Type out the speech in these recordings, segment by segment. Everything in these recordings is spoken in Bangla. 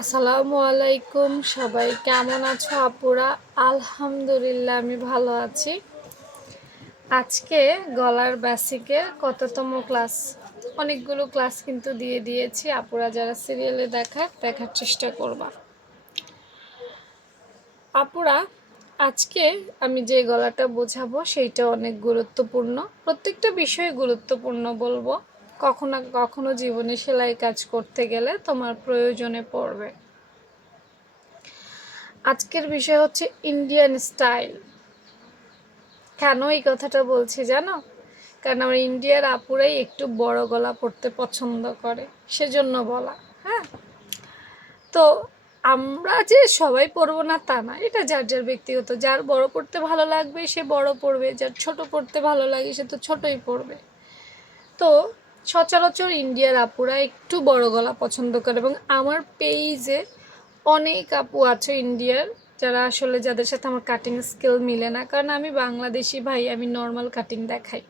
আসসালামু আলাইকুম, সবাই কেমন আছো আপুরা? আলহামদুলিল্লাহ আমি ভালো আছি। আজকে গলার বেসিকের কততম ক্লাস? অনেকগুলো ক্লাস কিন্তু দিয়ে দিয়েছি। আপুরা যারা সিরিয়ালে দেখার চেষ্টা করবা। আপুরা, আজকে আমি যে গলাটা বোঝাবো সেইটা অনেক গুরুত্বপূর্ণ। প্রত্যেকটা বিষয় গুরুত্বপূর্ণ বলবো। কখনো কখনো জীবনে সেলাই কাজ করতে গেলে তোমার প্রয়োজনে পড়বে। আজকের বিষয় হচ্ছে ইন্ডিয়ান স্টাইল। কেন এই কথাটা বলছি জানো? কারণ আমার ইন্ডিয়ার আপুরাই একটু বড় গলা পড়তে পছন্দ করে, সেজন্য বলা। হ্যাঁ, তো আমরা যে সবাই পরবো না তা না, এটা যার যার ব্যক্তিগত। যার বড় পড়তে ভালো লাগবে সে বড় পড়বে, যার ছোট পড়তে ভালো লাগে সে তো ছোটই পড়বে। তো সচরাচর ইন্ডিয়ার আপুরা একটু বড় গলা পছন্দ করে, এবং আমার পেজে অনেক আপু আছে ইন্ডিয়ার যারা আসলে যাদের সাথে আমার কাটিং স্কিল মিলে না, কারণ আমি বাংলাদেশি ভাই, আমি নর্মাল কাটিং দেখাই,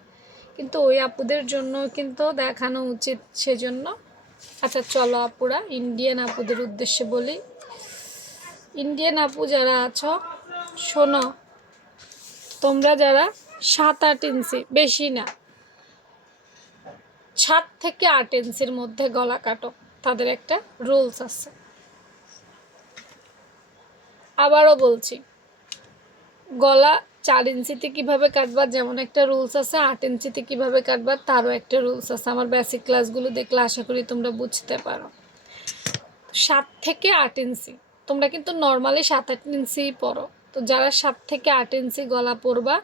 কিন্তু ওই আপুদের জন্য কিন্তু দেখানো উচিত, সেজন্য। আচ্ছা চলো আপুরা, ইন্ডিয়ান আপুদের উদ্দেশ্যে বলি। ইন্ডিয়ান আপু যারা আছো, শোনো, তোমরা যারা 7-8 ইঞ্চি, বেশি না, 7 থেকে 8 ইঞ্চির মধ্যে গলা কাটো, তাদের একটা রুলস আছে। আবারও বলছি, গলা 4 ইঞ্চিতে কীভাবে কাটবা যেমন একটা রুলস আছে, 8 ইঞ্চিতে কীভাবে কাটবা তারও একটা রুলস আছে। আমার বেসিক ক্লাসগুলো দেখলে আশা করি তোমরা বুঝতে পারো। 7 থেকে 8 ইঞ্চি, তোমরা কিন্তু নর্মালি 7-8 ইঞ্চিই পরো। তো যারা 7 থেকে 8 ইঞ্চি গলা পরবা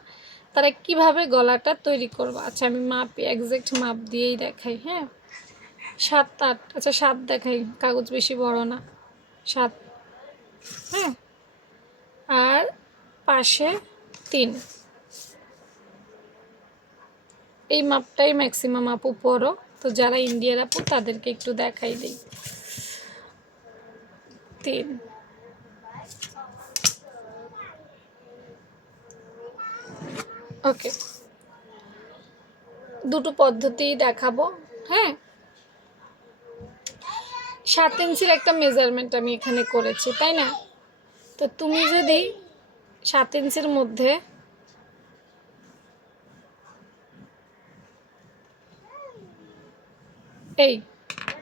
তারা কিভাবে গলাটা তৈরি করবা? আচ্ছা আমি মাপি, একজ্যাক্ট মাপ দিয়েই দেখাই। হ্যাঁ, 7-8, আচ্ছা 7 দেখাই, কাগজ বেশি বড় না, 7। হ্যাঁ, আর পাশে 3। এই মাপটাই ম্যাক্সিমাম আপু পরো। তো যারা ইন্ডিয়ার আপু তাদেরকে একটু দেখাই দিই। 3। ওকে, দুটো পদ্ধতি দেখাবো। হ্যাঁ, 7 ইঞ্চির একটা মেজারমেন্ট আমি এখানে করেছি, তাই না? তো তুমি যদি 7 ইঞ্চির মধ্যে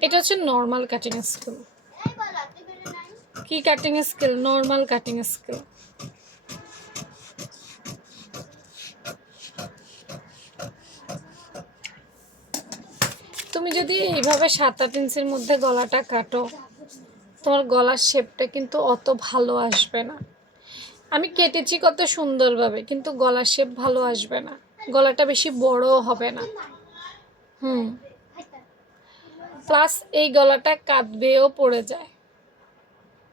এটা হচ্ছে নর্মাল কাটিং স্কেল। কি cutting scale? Normal cutting scale. তুমি যদি এইভাবে 7-8 ইঞ্চির মধ্যে গলাটা কাটো, তোমার গলার শেপটা কিন্তু অত ভালো আসবে না। আমি কেটেছি কত সুন্দরভাবে, কিন্তু গলার শেপ ভালো আসবে না, গলাটা বেশি বড়ও হবে না। প্লাস এই গলাটা কাঁদবেও পড়ে যায়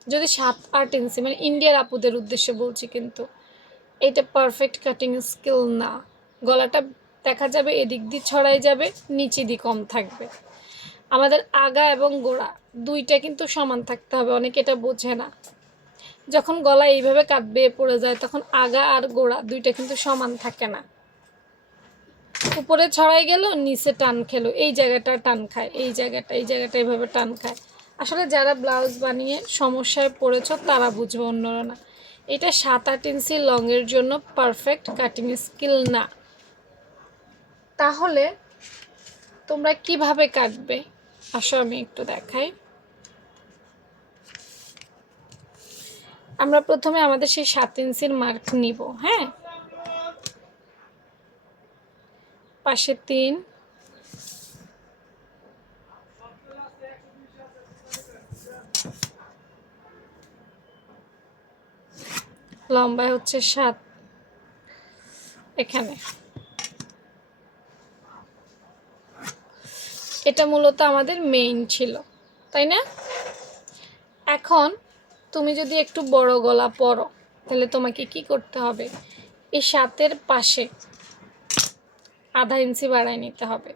যদি 7-8 ইঞ্চি, মানে ইন্ডিয়ার আপুদের উদ্দেশ্যে বলছি, কিন্তু এটা পারফেক্ট কাটিং স্কিল না। গলাটা দেখা যাবে এদিক দিয়ে ছড়াই যাবে, নিচে দিয়ে কম থাকবে। আমাদের আগা এবং গোড়া দুইটা কিন্তু সমান থাকতে হবে, অনেকে এটা বোঝে না। যখন গলা এইভাবে কাঁদবে পড়ে যায় তখন আগা আর গোড়া দুইটা কিন্তু সমান থাকে না। উপরে ছড়াই গেল, নিচে টান খেলো, এই জায়গাটা টান খায়, এই জায়গাটা এইভাবে টান খায়। আসলে যারা ব্লাউজ বানিয়ে সমস্যায় পড়েছ তারা বুঝবে, অন্যরা না। এটা 7-8 ইঞ্চি লংয়ের জন্য পারফেক্ট কাটিং স্কিল না। তাহলে তোমরা কিভাবে কাটবে? আসো আমি একটু দেখাই। আমরা প্রথমে আমাদের সেই 7 ইঞ্চির মার্ক নিব। হ্যাঁ, পাশে 3, লম্বায় হচ্ছে 7। এখানে এটা মূলত আমাদের মেইন ছিল, তাই না? এখন তুমি যদি একটু বড় গলা পরো তাহলে তোমাকে কি করতে হবে? এই 7-এর পাশে আধা ইঞ্চি বাড়াই নিতে হবে।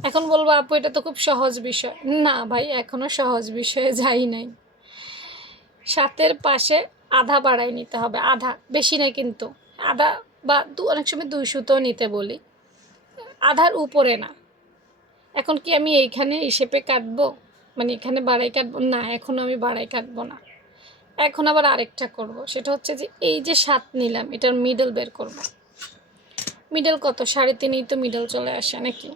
এখন বলবো আপু এটা তো খুব সহজ বিষয়। না ভাই, এখনো সহজ বিষয়ে যাই নাই। 7-এর পাশে আধা বাড়াই নিতে হবে, আধা, বেশি না কিন্তু, আধা বা অনেক সময় 2 সুতো নিতে বলি। আধার উপরে না। এখন কি আমি এইখানে এই শেপে কাটবো, মানে এখানে বাড়াই কাটবো না, এখন আমি বাড়াই কাটবো না। এখন আবার আরেকটা করব, সেটা হচ্ছে যে এই যে 7 নিলাম, এটার মিডল বের করব। মিডল কত? 3.5 তো মিডল চলে আসে নাকি?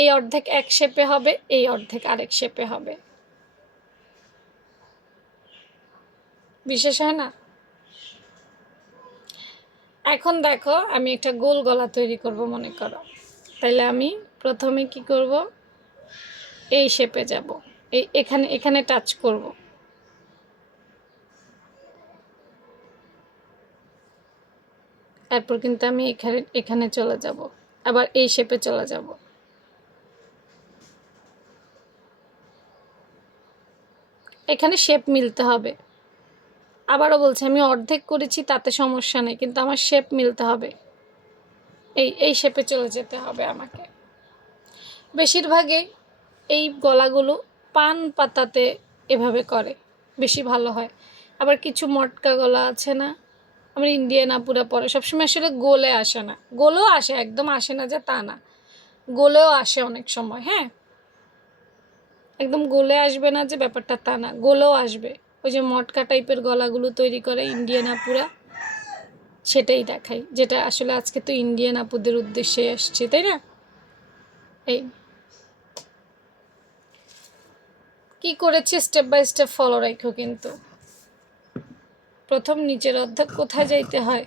এই অর্ধেক এক শেপে হবে, এই অর্ধেক আরেক শেপে হবে। বিশেষ হয় না? এখন দেখো আমি একটা গোল গলা তৈরি করব মনে করো। তাইলে আমি প্রথমে কি করব, এই শেপে যাব, এখানে এখানে টাচ করব। তারপর কিন্তু আমি এখানে এখানে চলে যাব, আবার এই শেপে চলে যাব। এখানে শেপ মিলতে হবে। আবারও বলছি, আমি অর্ধেক করেছি তাতে সমস্যা নেই, কিন্তু আমার শেপ মিলতে হবে। এই শেপে চলে যেতে হবে আমাকে। বেশিরভাগই এই গলাগুলো পান পাতাতে এভাবে করে, বেশি ভালো হয়। আবার কিছু মটকা গলা আছে না, আমার ইন্ডিয়ান আপুরা পরে, সবসময় আসলে গোলে আসে না। গোলেও আসে, একদম আসে না যে তা না, গোলেও আসে অনেক সময়। হ্যাঁ, একদম গোলে আসবে না যে ব্যাপারটা তা না, গোলেও আসবে। ওই যে মটকা টাইপের গলাগুলো তৈরি করে ইন্ডিয়ান আপুরা, সেটাই দেখাই, যেটা আসলে আজকে তো ইন্ডিয়ান আপুদের উদ্দেশ্যে আসছে, তাই না? এই কি করেছি স্টেপ বাই স্টেপ ফলো রাখো। কিন্তু প্রথম নিচের অর্ধেক কোথায় যাইতে হয়,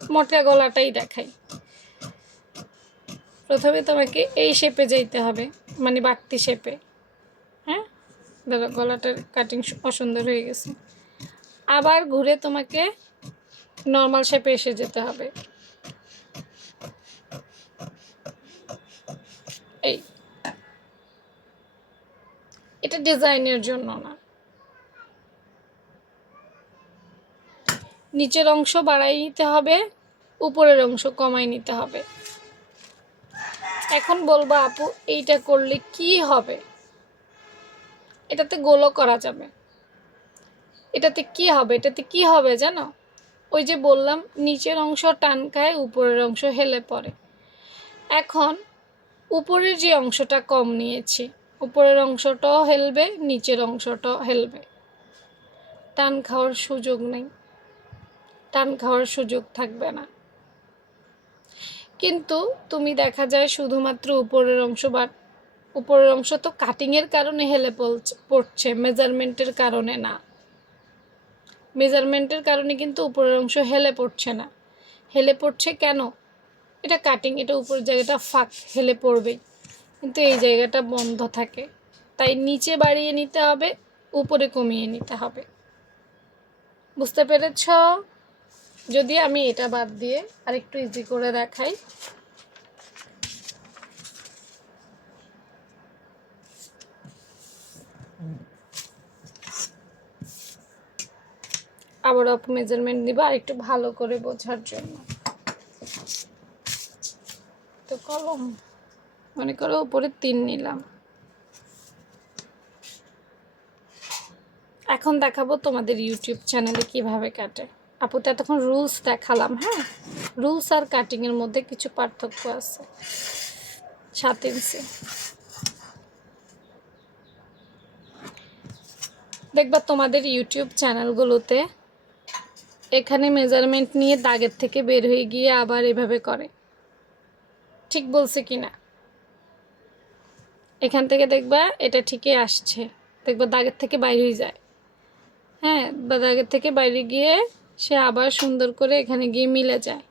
মটকা গলাটাই দেখাই। প্রথমে তোমাকে এই শেপে যাইতে হবে, মানে বাড়তি শেপে। হ্যাঁ, দাদা গলাটার কাটিং অসুন্দর হয়ে গেছে। আবার ঘুরে তোমাকে নর্মাল শেপে এসে যেতে হবে। এই এটা ডিজাইনের জন্য না, নিচের অংশ বাড়াই নিতে হবে, উপরের অংশ কমাই নিতে হবে। এখন বলবো আপু এইটা করলে কি হবে? এটাতে গোলও করা যাবে। এটাতে কি হবে? এটাতে কি হবে জানো? ওই যে বললাম নিচের অংশ টান খায়, উপরের অংশ হেলে পড়ে। এখন উপরের যে অংশটা কম নিয়েছি, উপরের অংশটাও হেলবে, নিচের অংশটাও হেলবে। টান খাওয়ার সুযোগ নেই, টান খাওয়ার সুযোগ থাকবে না। কিন্তু তুমি দেখা যায় শুধুমাত্র উপরের অংশ, বা উপরের অংশ তো কাটিংয়ের কারণে হেলে পড়ছে, মেজারমেন্টের কারণে না। মেজারমেন্টের কারণে কিন্তু উপরের অংশ হেলে পড়ছে না। হেলে পড়ছে কেন? এটা কাটিং, এটা উপরের জায়গাটা ফাঁক, হেলে পড়বেই, কিন্তু এই জায়গাটা বন্ধ থাকে। তাই নিচে বাড়িয়ে নিতে হবে, উপরে কমিয়ে নিতে হবে। বুঝতে পেরেছ? যদি আমি এটা বাদ দিয়ে আরেকটু ইজি করে দেখাই, আবার অফ মেজারমেন্ট নিবা আর একটু ভালো করে বোঝার জন্য। তো কলম মনে করো উপরে 3 নিলাম। এখন দেখাবো তোমাদের ইউটিউব চ্যানেলে কিভাবে কাটে। আপু তো এতক্ষণ রুলস দেখালাম। হ্যাঁ, রুলস আর কাটিংয়ের মধ্যে কিছু পার্থক্য আছে। 7 ইঞ্চি দেখবা তোমাদের ইউটিউব চ্যানেলগুলোতে, এখানে মেজারমেন্ট নিয়ে দাগের থেকে বের হয়ে গিয়ে আবার এভাবে করে। ঠিক বলছে কি না? এখান থেকে দেখবা এটা ঠিকই আসছে, দেখবা দাগের থেকে বাইরে হয়ে যায়। হ্যাঁ, বা দাগের থেকে বাইরে গিয়ে সে আবার সুন্দর করে এখানে গিয়ে মিলে যায়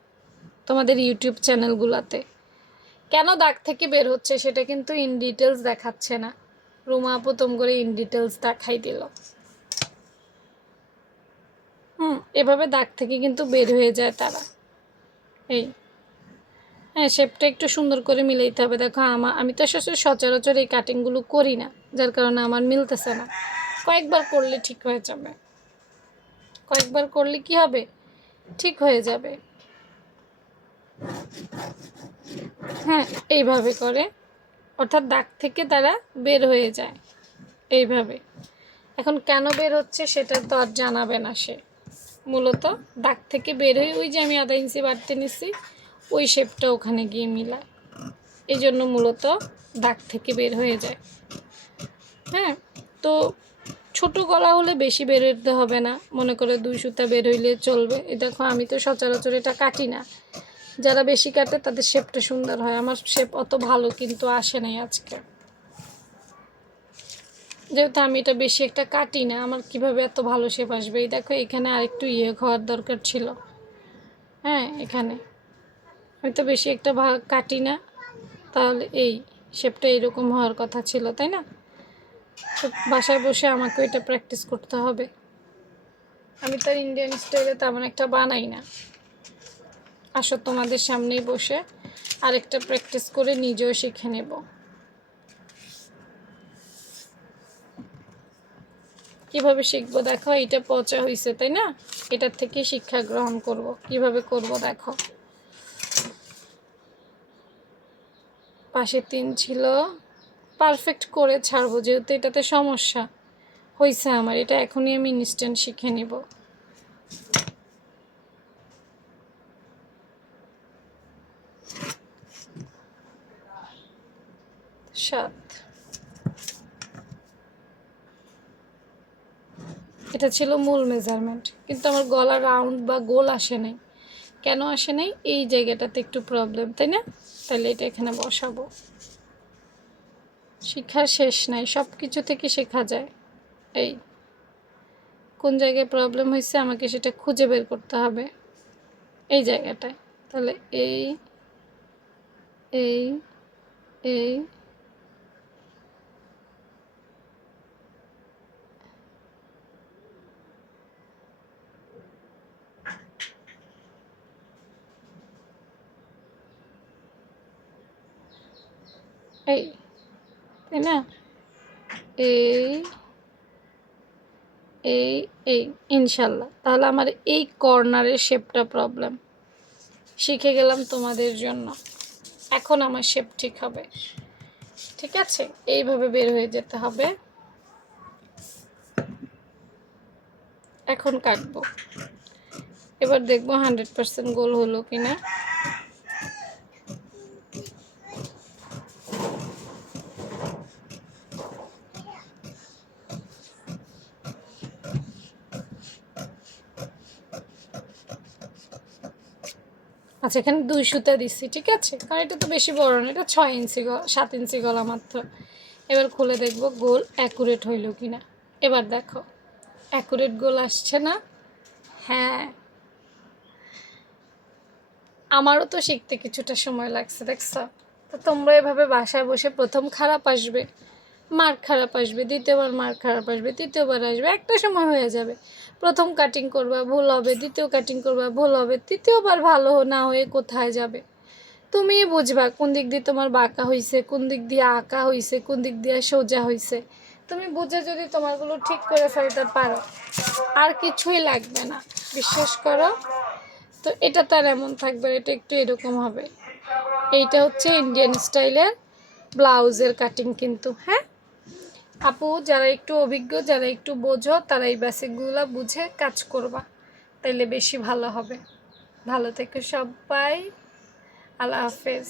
তোমাদের ইউটিউব চ্যানেলগুলোতে। কেন দাগ থেকে বের হচ্ছে সেটা কিন্তু ইন ডিটেলস দেখাচ্ছে না। রুমা আপু তোম করে ইন ডিটেলস দেখাই দিল। এভাবে দাগ থেকে কিন্তু বের হয়ে যায় তারা। এই হ্যাঁ, শেপটা একটু সুন্দর করে মিলাইতে হবে। দেখো আমি তো আসলে সচরাচর এই কাটিংগুলো করি না, যার কারণে আমার মিলতেছে না। কয়েকবার করলে ঠিক হয়ে যাবে, কয়েকবার করলে কি হবে, ঠিক হয়ে যাবে। হ্যাঁ, এইভাবে করে, অর্থাৎ দাগ থেকে তারা বের হয়ে যায় এইভাবে। এখন কেন বের হচ্ছে সেটা তো আর জানাবে না সে। মূলত দাগ থেকে বের হয়ে ওই যে আমি 1/2 ইঞ্চি বাড়তে নিছি ওই শেপটা ওখানে গিয়ে মিলায়, এই জন্য মূলত দাগ থেকে বের হয়ে যায়। হ্যাঁ, তো ছোট গলা হলে বেশি বের হতে হবে না, মনে করে 2 সুতা বের হইলে চলবে। এই দেখো আমি তো সচরাচর এটা কাটি না, যারা বেশি কাটে তাদের শেপটা সুন্দর হয়, আমার শেপ অত ভালো কিন্তু আসে নাই আজকে, যেহেতু আমি এটা বেশি একটা কাটি না, আমার কিভাবে এত ভালো শেপ আসবে। এই দেখো এখানে আরেকটু হওয়ার দরকার ছিল। হ্যাঁ, এখানে আমি তো বেশি একটা ভাগ কাটি না, তাহলে এই শেপটা এরকম হওয়ার কথা ছিল, তাই না? তো বাসায় বসে আমাকে এটা প্র্যাকটিস করতে হবে। আমি তো ইন্ডিয়ান স্টাইলে তেমন একটা বানাই না। আসো তোমাদের সামনেই বসে আরেকটা প্র্যাকটিস করে নিজেও শিখে নেব। কিভাবে শিখবো দেখো, এটা পচা হয়েছে তাই না, এটার থেকে শিক্ষা গ্রহণ করব। কিভাবে করব দেখো, পাশে 3 ছিল, পারফেক্ট করে ছাড়বো, যেহেতু এটাতে সমস্যা হয়েছে আমার, এটা এখনই আমি ইনস্ট্যান্ট শিখে নিব। 7, এটা ছিল মূল মেজারমেন্ট, কিন্তু আমার গলা রাউন্ড বা গোল আসে নাই। কেন আসে নাই? এই জায়গাটাতে একটু প্রবলেম, তাই না? তাহলে এটা এখানে বসাবো। শিক্ষার শেষ নাই, সব কিছু থেকে শেখা যায়। এই কোন জায়গায় প্রবলেম হয়েছে আমাকে সেটা খুঁজে বের করতে হবে এই জায়গাটায়। তাহলে এই এই এই এই, তাই না? এই এই এই ইনশাল্লাহ। তাহলে আমার এই কর্নারের শেপটা প্রবলেম, শিখে গেলাম তোমাদের জন্য। এখন আমার শেপ ঠিক হবে। ঠিক আছে, এইভাবে বের হয়ে যেতে হবে। এখন কাটবো, এবার দেখবো 100% গোল হলো কিনা। আচ্ছা, এখানে 2 সুতা দিচ্ছি, ঠিক আছে, কারণ এটা তো বেশি বড় না, এটা 6 ইঞ্চি 7 ইঞ্চি গলা মাত্র। এবার খুলে দেখব গোল অ্যাকুরেট হইল কিনা। এবার দেখো অ্যাকুরেট গোল আসছে না? হ্যাঁ, আমারও তো শিখতে কিছুটা সময় লাগছে, দেখছো? তো তোমরা এভাবে বাসায় বসে প্রথম খারাপ আসবে, মার্ক খারাপ আসবে, দ্বিতীয়বার মার্ক খারাপ আসবে, তৃতীয়বার আসবে, একটা সময় হয়ে যাবে। প্রথম কাটিং করবা ভুল হবে, দ্বিতীয় কাটিং করবা ভুল হবে, তৃতীয়বার ভালো না হয়ে কোথায় যাবে? তুমি বুঝবা কোন দিক দিয়ে তোমার বাঁকা হয়েছে, কোন দিক দিয়ে আঁকা হয়েছে, কোন দিক দিয়ে সোজা হয়েছে। তুমি বুঝে যদি তোমারগুলো ঠিক করে ফেলতে পারো, আর কিছুই লাগবে না, বিশ্বাস করো। তো এটা তার এমন থাকবে, এটা একটু এরকম হবে। এইটা হচ্ছে ইন্ডিয়ান স্টাইলের ব্লাউজের কাটিং কিন্তু। হ্যাঁ আপু, যারা একটু অভিজ্ঞ, যারা একটু বোঝো, তারা এই বেসিকগুলো বুঝে কাজ করবা, তাইলে বেশি ভালো হবে। ভালো থেকো সবাই, আল্লাহ হাফেজ।